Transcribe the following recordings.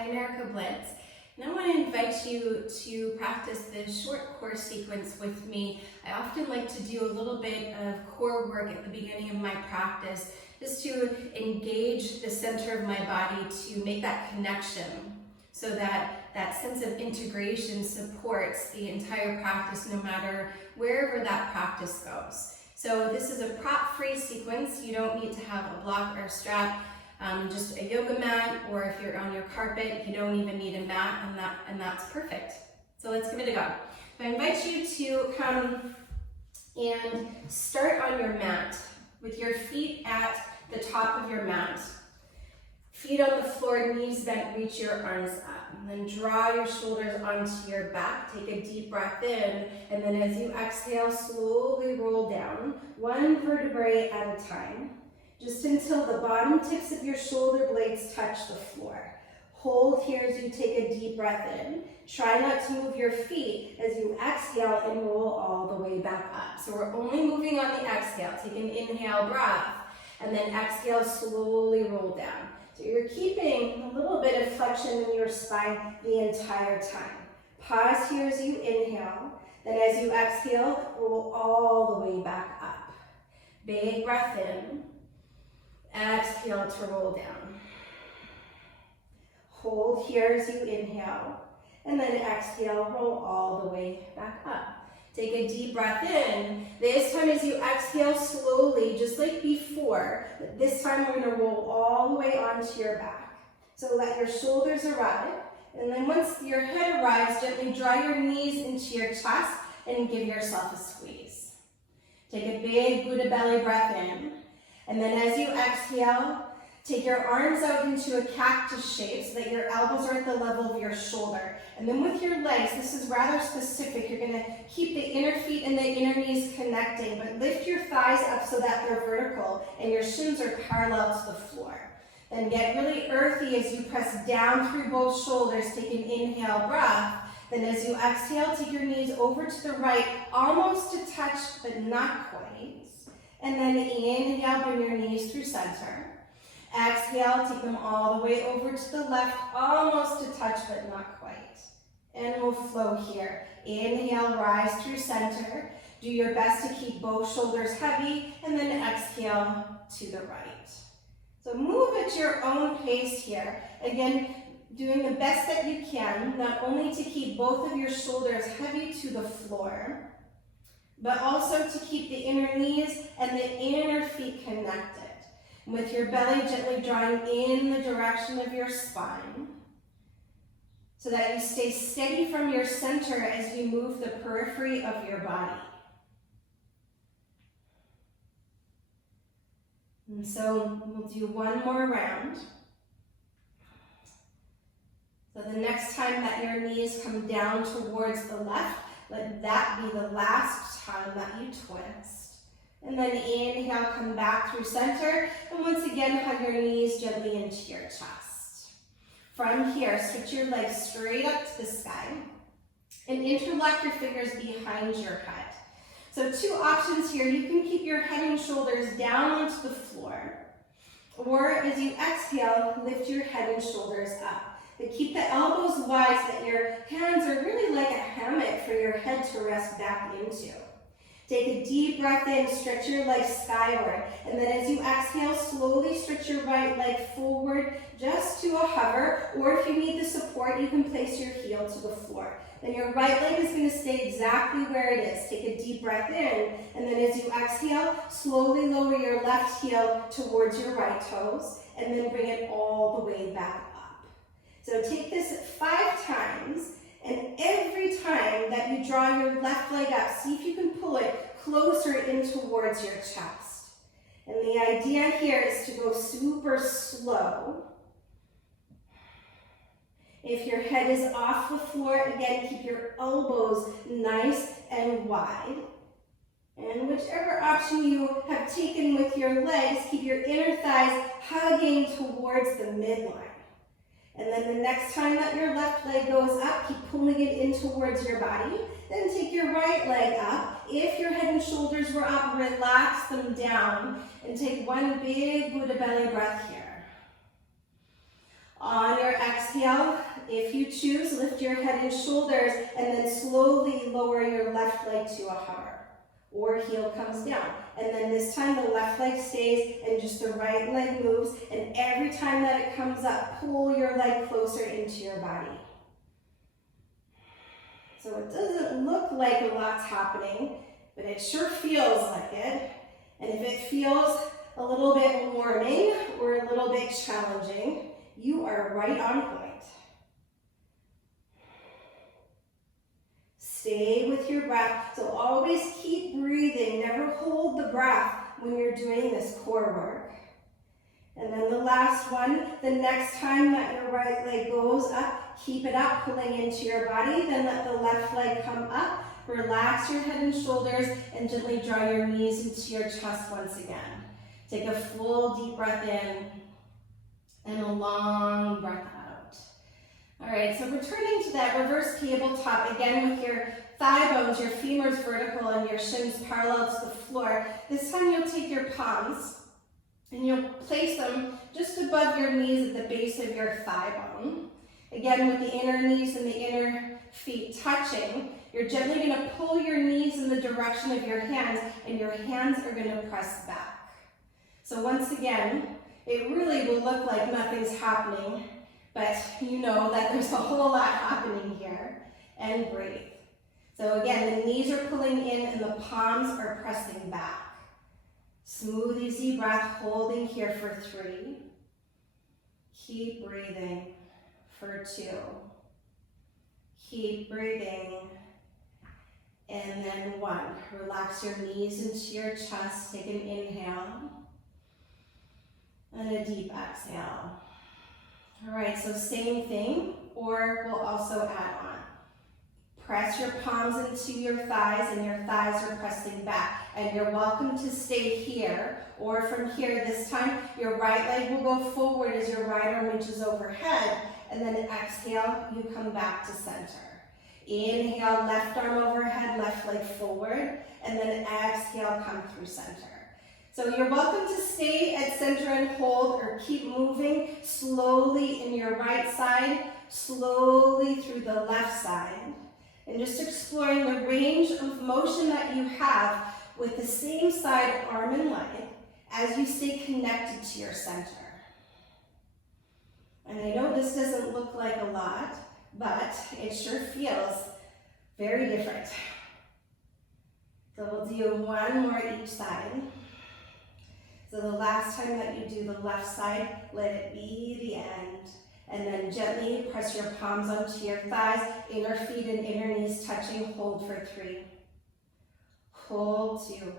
I'm Erica Blitz, and I want to invite you to practice this short core sequence with me. I often like to do a little bit of core work at the beginning of my practice, just to engage the center of my body to make that connection so that that sense of integration supports the entire practice no matter wherever that practice goes. So this is a prop-free sequence. You don't need to have a block or a strap. Just a yoga mat, or if you're on your carpet, you don't even need a mat, and that's perfect. So let's give it a go. I invite you to come and start on your mat with your feet at the top of your mat. Feet on the floor, knees bent, reach your arms up. And then draw your shoulders onto your back. Take a deep breath in, and then as you exhale, slowly roll down, one vertebrae at a time, just until the bottom tips of your shoulder blades touch the floor. Hold here as you take a deep breath in. Try not to move your feet as you exhale and roll all the way back up. So we're only moving on the exhale. Take an inhale breath, and then exhale, slowly roll down. So you're keeping a little bit of flexion in your spine the entire time. Pause here as you inhale, then as you exhale, roll all the way back up. Big breath in. Exhale to roll down. Hold here as you inhale, and then exhale, roll all the way back up. Take a deep breath in. This time as you exhale slowly, just like before, this time we're gonna roll all the way onto your back. So let your shoulders arrive, and then once your head arrives, gently draw your knees into your chest and give yourself a squeeze. Take a big Buddha belly breath in. And then as you exhale, take your arms out into a cactus shape so that your elbows are at the level of your shoulder. And then with your legs, this is rather specific. You're gonna keep the inner feet and the inner knees connecting, but lift your thighs up so that they're vertical and your shins are parallel to the floor. Then get really earthy as you press down through both shoulders. Take an inhale breath. Then as you exhale, take your knees over to the right, almost to touch, but not quite. And then inhale, bring your knees through center. Exhale, take them all the way over to the left, almost to touch, but not quite. And we'll flow here. Inhale, rise through center. Do your best to keep both shoulders heavy, and then exhale to the right. So move at your own pace here. Again, doing the best that you can, not only to keep both of your shoulders heavy to the floor, but also to keep the inner knees and the inner feet connected. With your belly gently drawing in the direction of your spine so that you stay steady from your center as you move the periphery of your body. And so we'll do one more round. So the next time that your knees come down towards the left, let that be the last time that you twist. And then inhale, come back through center. And once again, hug your knees gently into your chest. From here, switch your legs straight up to the sky and interlock your fingers behind your head. So two options here. You can keep your head and shoulders down onto the floor. Or as you exhale, lift your head and shoulders up. But keep the elbows wide so that your hands are really like a hammock for your head to rest back into. Take a deep breath in, stretch your legs skyward. And then as you exhale, slowly stretch your right leg forward just to a hover. Or if you need the support, you can place your heel to the floor. Then your right leg is going to stay exactly where it is. Take a deep breath in. And then as you exhale, slowly lower your left heel towards your right toes. And then bring it all the way back up. So take this 5 times, and every time that you draw your left leg up, see if you can pull it closer in towards your chest. And the idea here is to go super slow. If your head is off the floor, again, keep your elbows nice and wide. And whichever option you have taken with your legs, keep your inner thighs hugging towards the midline. And then the next time that your left leg goes up, keep pulling it in towards your body. Then take your right leg up. If your head and shoulders were up, relax them down and take one big Buddha belly breath here. On your exhale, exhale, if you choose, lift your head and shoulders and then slowly lower your left leg to a hover. Or heel comes down. And then this time the left leg stays and just the right leg moves. And every time that it comes up, pull your leg closer into your body. So it doesn't look like a lot's happening, but it sure feels like it. And if it feels a little bit warming or a little bit challenging, you are right on point. Stay with your breath. So always keep breathing. Never hold the breath when you're doing this core work. And then the last one, the next time that your right leg goes up, keep it up, pulling into your body. Then let the left leg come up. Relax your head and shoulders and gently draw your knees into your chest once again. Take a full deep breath in and a long breath out. All right, so returning to that reverse tabletop, again with your thigh bones, your femurs vertical and your shins parallel to the floor. This time you'll take your palms and you'll place them just above your knees at the base of your thigh bone. Again, with the inner knees and the inner feet touching, you're gently going to pull your knees in the direction of your hands, and your hands are going to press back. So once again, it really will look like nothing's happening, but you know that there's a whole lot happening here. And breathe. So again, the knees are pulling in and the palms are pressing back. Smooth, easy breath, holding here for 3. Keep breathing for 2. Keep breathing. And then 1. Relax your knees into your chest. Take an inhale. And a deep exhale. All right, so same thing, or we'll also add on. Press your palms into your thighs and your thighs are pressing back. And you're welcome to stay here, or from here this time, your right leg will go forward as your right arm reaches overhead, and then exhale, you come back to center. Inhale, left arm overhead, left leg forward, and then exhale, come through center. So you're welcome to stay at center and hold, or keep moving slowly in your right side, slowly through the left side, and just exploring the range of motion that you have with the same side, arm and leg, as you stay connected to your center. And I know this doesn't look like a lot, but it sure feels very different. So we'll do 1 more each side. So the last time that you do the left side, let it be the end. And then gently press your palms onto your thighs, inner feet and inner knees touching. Hold for 3. Hold 2.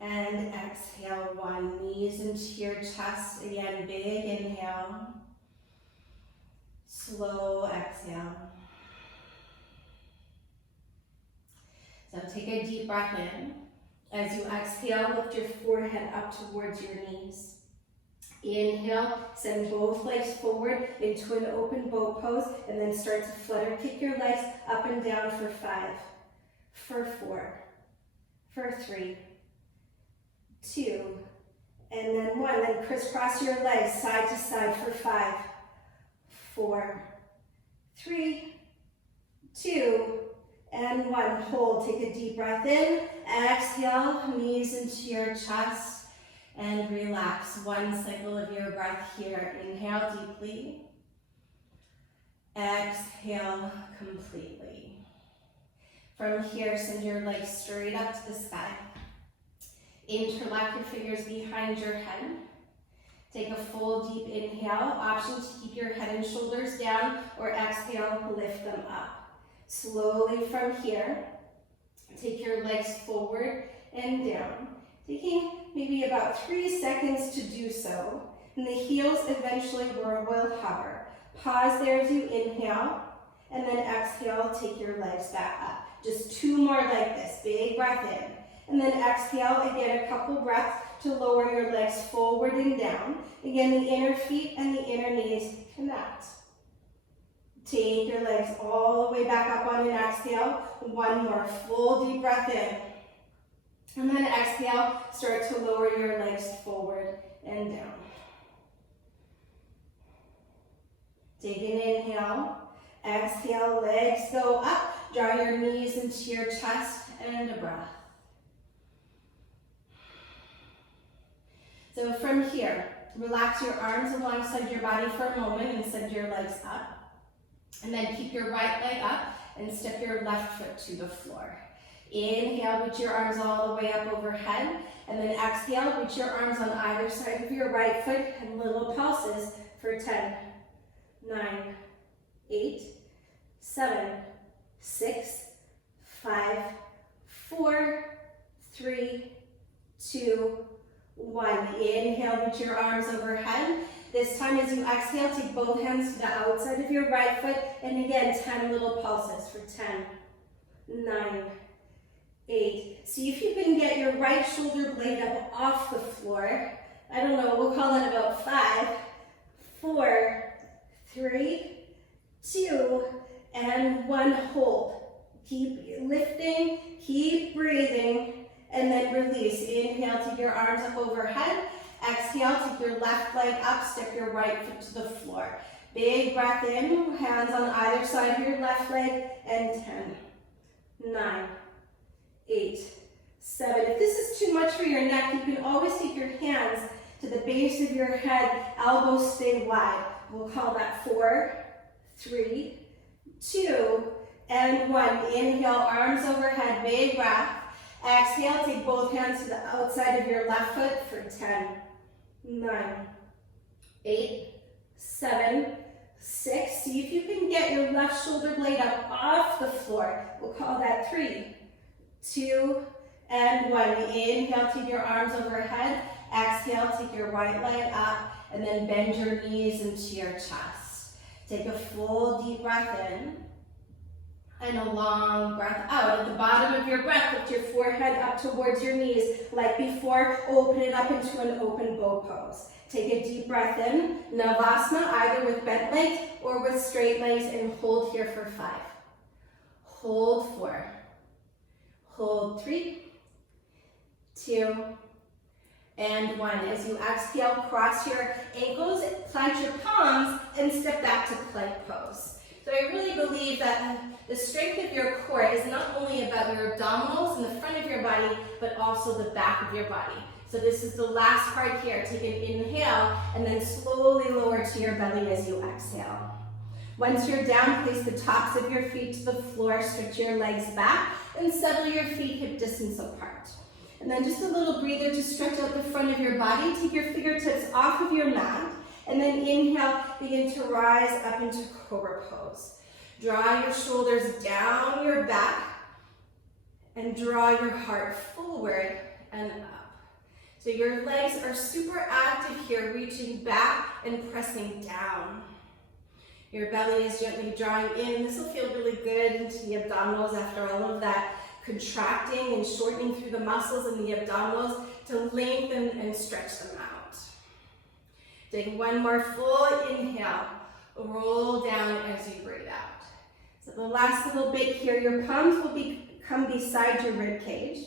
And exhale 1. Knees into your chest. Again, big inhale. Slow exhale. So take a deep breath in. As you exhale, lift your forehead up towards your knees. Inhale, send both legs forward into an open boat pose, and then start to flutter. Kick your legs up and down for 5, for 4, for 3, 2, and then 1. Then crisscross your legs side to side for 5, 4, 3, 2, and 1. Hold. Take a deep breath in. Exhale, knees into your chest, and relax. 1 cycle of your breath here. Inhale deeply. Exhale completely. From here, send your legs straight up to the sky. Interlock your fingers behind your head. Take a full deep inhale. Option to keep your head and shoulders down, or exhale, lift them up. Slowly from here, take your legs forward and down, taking maybe about 3 seconds to do so. And the heels eventually will hover. Pause there as you inhale, and then exhale, take your legs back up. Just 2 more like this. Big breath in. And then exhale, again, a couple breaths to lower your legs forward and down. Again, the inner feet and the inner knees connect. Take your legs all the way back up on an exhale. 1 more full deep breath in. And then exhale, start to lower your legs forward and down. Take an inhale. Exhale, legs go up. Draw your knees into your chest and a breath. So from here, relax your arms alongside your body for a moment and send your legs up. And then keep your right leg up and step your left foot to the floor. Inhale, reach your arms all the way up overhead. And then exhale, reach your arms on either side of your right foot and little pulses for 10, 9, 8, 7, 6, 5, 4, 3, 2, 1. Inhale, reach your arms overhead. This time as you exhale, take both hands to the outside of your right foot. And again, 10 little pulses for 10, 9, 8. See if you can get your right shoulder blade up off the floor. I don't know, we'll call that about 5, 4, 3, 2, and 1. Hold. Keep lifting, keep breathing, and then release. Inhale, take your arms up overhead. Exhale, take your left leg up, step your right foot to the floor. Big breath in, hands on either side of your left leg, and 10, 9, 8, 7. If this is too much for your neck, you can always take your hands to the base of your head, elbows stay wide. We'll call that 4, 3, 2, and 1. Inhale, arms overhead, big breath. Exhale, take both hands to the outside of your left foot for 10, 9, 8, 7, 6. See if you can get your left shoulder blade up off the floor. We'll call that 3, 2, and 1. Inhale, take your arms overhead. Exhale, take your right leg up, and then bend your knees into your chest. Take a full deep breath in, and a long breath out. At the bottom of your breath, lift your forehead up towards your knees. Like before, open it up into an open bow pose. Take a deep breath in, Navasana, either with bent legs or with straight legs, and hold here for 5. Hold 4. Hold 3, 2, and 1. As you exhale, cross your ankles, plant your palms, and step back to plank pose. So I really believe that the strength of your core is not only about your abdominals and the front of your body, but also the back of your body. So this is the last part here. Take an inhale and then slowly lower to your belly as you exhale. Once you're down, place the tops of your feet to the floor, stretch your legs back, and settle your feet hip distance apart. And then just a little breather to stretch out the front of your body. Take your fingertips off of your mat. And then inhale, begin to rise up into Cobra Pose. Draw your shoulders down your back and draw your heart forward and up. So your legs are super active here, reaching back and pressing down. Your belly is gently drawing in. This will feel really good into the abdominals after all of that contracting and shortening through the muscles in the abdominals to lengthen and stretch them out. Take one more full inhale. Roll down as you breathe out. So the last little bit here, your palms will come beside your rib cage.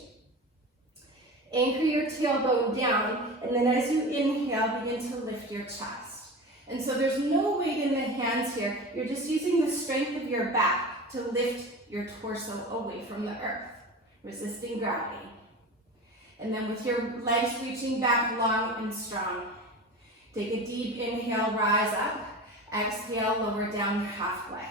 Anchor your tailbone down, and then as you inhale, begin to lift your chest. And so there's no weight in the hands here. You're just using the strength of your back to lift your torso away from the earth, resisting gravity. And then with your legs reaching back long and strong, take a deep inhale, rise up. Exhale, lower down halfway.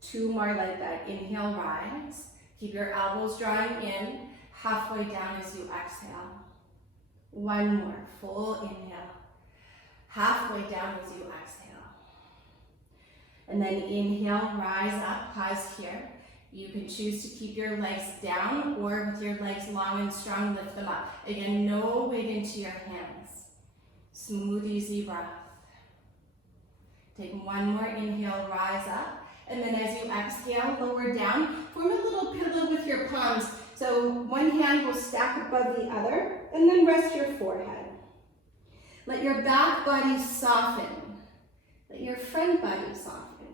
2 more like that. Inhale, rise. Keep your elbows drawing in, halfway down as you exhale. 1 more, full inhale. Halfway down as you exhale. And then inhale, rise up, pause here. You can choose to keep your legs down or with your legs long and strong, lift them up. Again, no weight into your hands. Smooth, easy breath. Take 1 more inhale, rise up. And then as you exhale, lower down. Form a little pillow with your palms. So one hand will stack above the other, and then rest your forehead. Let your back body soften. Let your front body soften.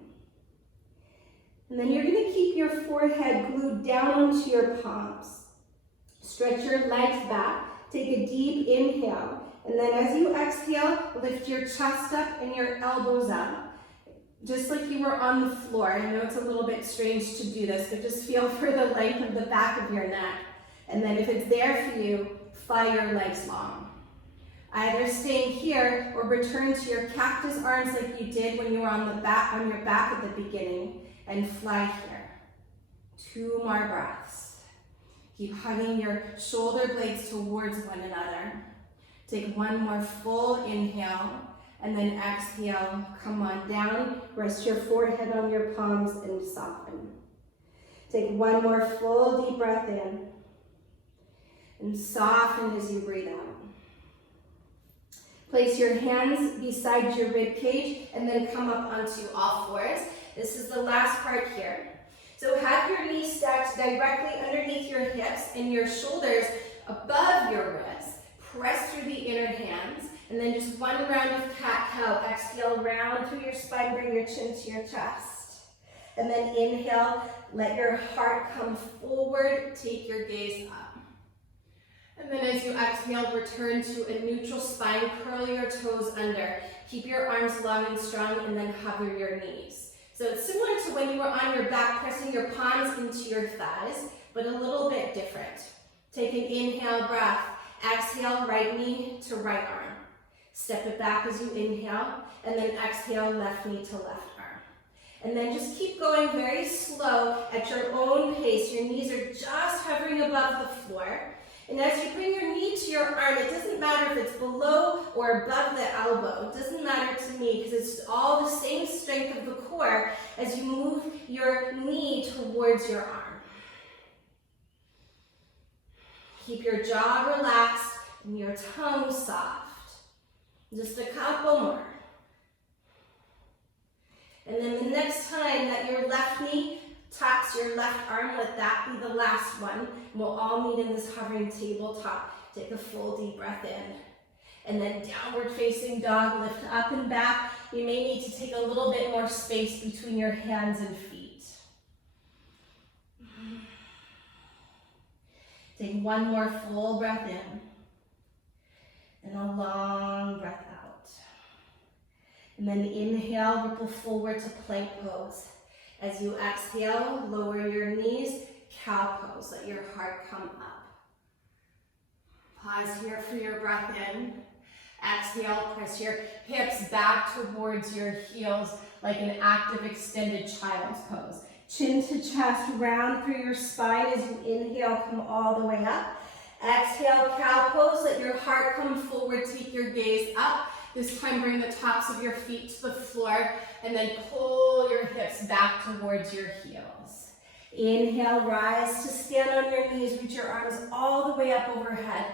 And then you're going to keep your forehead glued down into your palms. Stretch your legs back. Take a deep inhale. And then as you exhale, lift your chest up and your elbows up. just like you were on the floor. I know it's a little bit strange to do this, but just feel for the length of the back of your neck. And then if it's there for you, fly your legs long. Either staying here or return to your cactus arms like you did when you were on your back at the beginning, and fly here. 2 more breaths. Keep hugging your shoulder blades towards one another. Take 1 more full inhale, and then exhale, come on down, rest your forehead on your palms and soften. Take 1 more full deep breath in, and soften as you breathe out. Place your hands beside your rib cage and then come up onto all fours. This is the last part here. So have your knees stacked directly underneath your hips and your shoulders above your ribs. Press through the inner hands, and then just 1 round of cat-cow. Exhale, round through your spine, bring your chin to your chest. And then inhale, let your heart come forward, take your gaze up. And then as you exhale, return to a neutral spine, curl your toes under. Keep your arms long and strong, and then hover your knees. So it's similar to when you were on your back, pressing your palms into your thighs, but a little bit different. Take an inhale breath. Exhale, right knee to right arm. Step it back as you inhale, and then exhale, left knee to left arm. And then just keep going very slow at your own pace. Your knees are just hovering above the floor. And as you bring your knee to your arm, it doesn't matter if it's below or above the elbow. It doesn't matter to me because it's all the same strength of the core as you move your knee towards your arm. Keep your jaw relaxed and your tongue soft. Just a couple more. And then the next time that your left knee taps your left arm, let that be the last one. And we'll all meet in this hovering tabletop. Take a full deep breath in. And then downward facing dog, lift up and back. You may need to take a little bit more space between your hands and feet. Take 1 more full breath in. And a long breath out. And then inhale, ripple forward to plank pose. As you exhale, lower your knees, cow pose. Let your heart come up. Pause here for your breath in. Exhale, press your hips back towards your heels like an active extended child's pose. Chin to chest, round through your spine as you inhale, come all the way up. Exhale, cow pose. Let your heart come forward, take your gaze up. This time bring the tops of your feet to the floor and then pull your hips back towards your heels. Inhale, rise to stand on your knees, reach your arms all the way up overhead.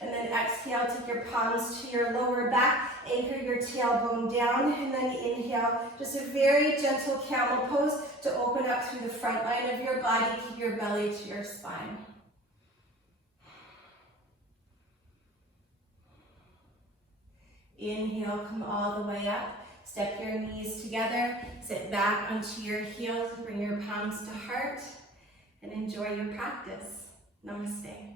And then exhale, take your palms to your lower back, anchor your tailbone down, and then inhale, just a very gentle camel pose to open up through the front line of your body, keep your belly to your spine. Inhale, come all the way up. Step your knees together, sit back onto your heels, bring your palms to heart, and enjoy your practice. Namaste.